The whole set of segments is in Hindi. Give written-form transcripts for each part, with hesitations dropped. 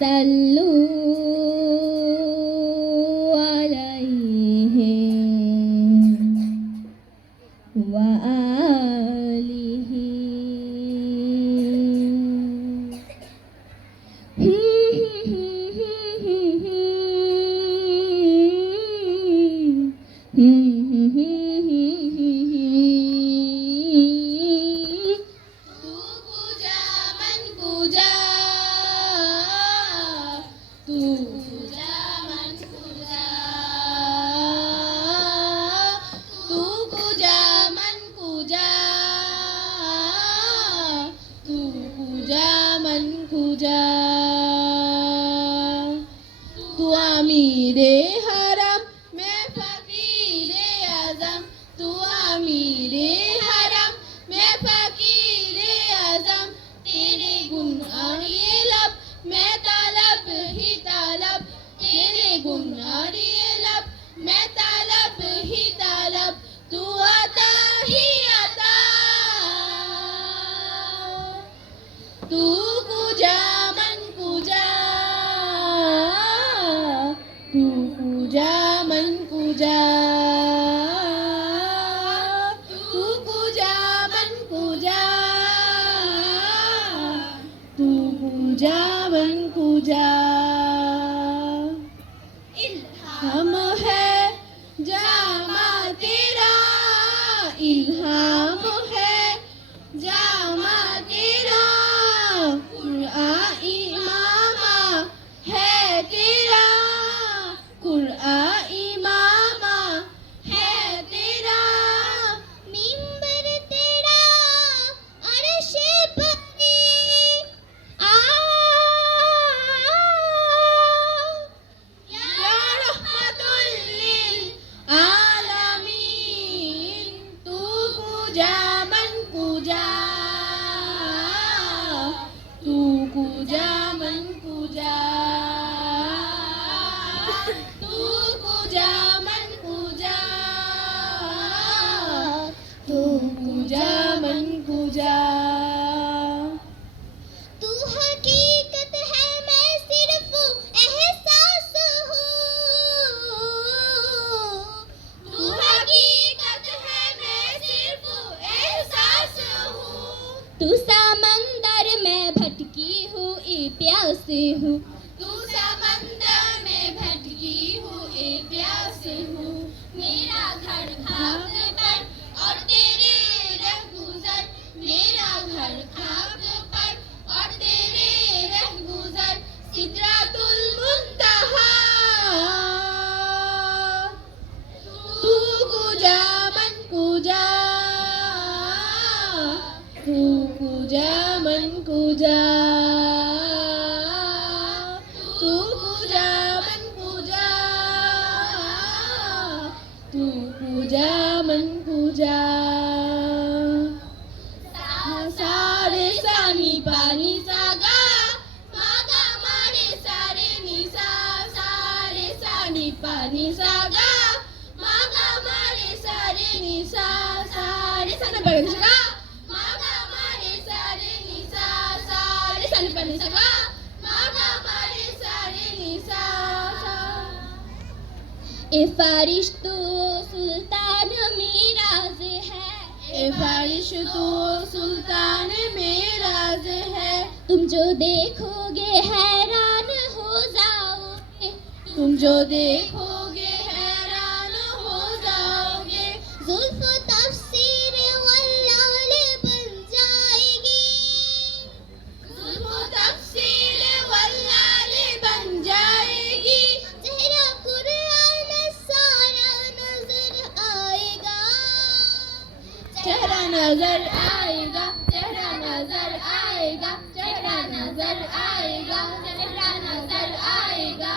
सल्लू अलैहि व आलिहि। तू अमीरे हरम मैं फकीरे आजम, तू अमीरे हरम मैं फकीरे आजम, तेरे गुण और ये लब मैं तालब ही तालब, तेरे गुण और ये लब मैं तालब ही तालब, तू अता ही अता, तू पूजा मन पूजा, तू पूजा मन पूजा, तू पूजा मन पूजा, तू पूजा मन पूजा। इल्हाम है जामा तेरा, इल्हाम है जामा तेरा, कुरआन इमामा है तेरा, कुरआन इमामा है तेरा, मिंबर तेरा अर्शे पनी या रहमतुल लिल आलमीन, तू पूजा मन पूजा, तू पूजा मन पूजा, तू पूजा मन पूजा, तू पूजा मन पूजा। तू हकीकत है मैं सिर्फ एहसास हूँ, तू हकीकत है मैं सिर्फ एहसास हूँ, तू समंदर में भटकी हूँ ए प्यास हूँ, तू समंदर में भटकी हूँ ए प्यास हूँ, मेरा घर खाक पर और तेरे रह गुजर, मेरा घर खाक पर और तेरे रह गुजर, सिदरातुल मुंतहा, तू पूजा मन पूजा, तू पूजा मन पूजा, तू पूजा मन पूजा, तू पूजा मन पूजा। सारे सानी पानी सागा मागा मारे सारे निसा, सारे सानी पानी सागा मागा मारे सारे निसा, सारे सानी पानी सागा मागा मारे सारे निसा, सारे सानी पानी सागा मागा मारे सारे निसा। ए फारिश तू सुल्तान मेराज है, ए फारिश तू सुल्तान मेराज है, तुम जो देखोगे हैरान हो जाओगे, तुम जो देखोगे हैरान हो जाओगे, जुल्फ तफसीर वल्लाल बन जाएगी, जुल्फ तफसीर वल्लाल बन जाएगी, चेहरा कुरान सारा नजर आएगा, चेहरा नजर आएगा, चेहरा नजर आएगा, चेहरा नजर आएगा, चेहरा नजर आएगा।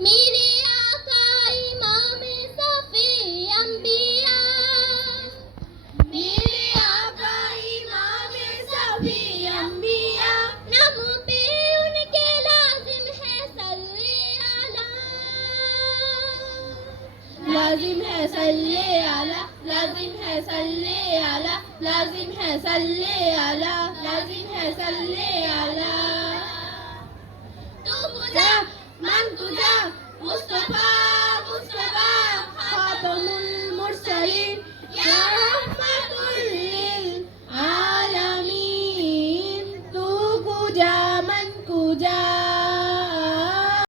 मेरे आका इमाम सफी अंबिया, मेरे आका इमाम सभी अंबिया, नाम पे उनके लाजिम है सल्ले आला, लाजिम है सल्ले आला, लाजिम है सल्ले आला, लाजिम है सल्ले आला, लाजिम है सल्ले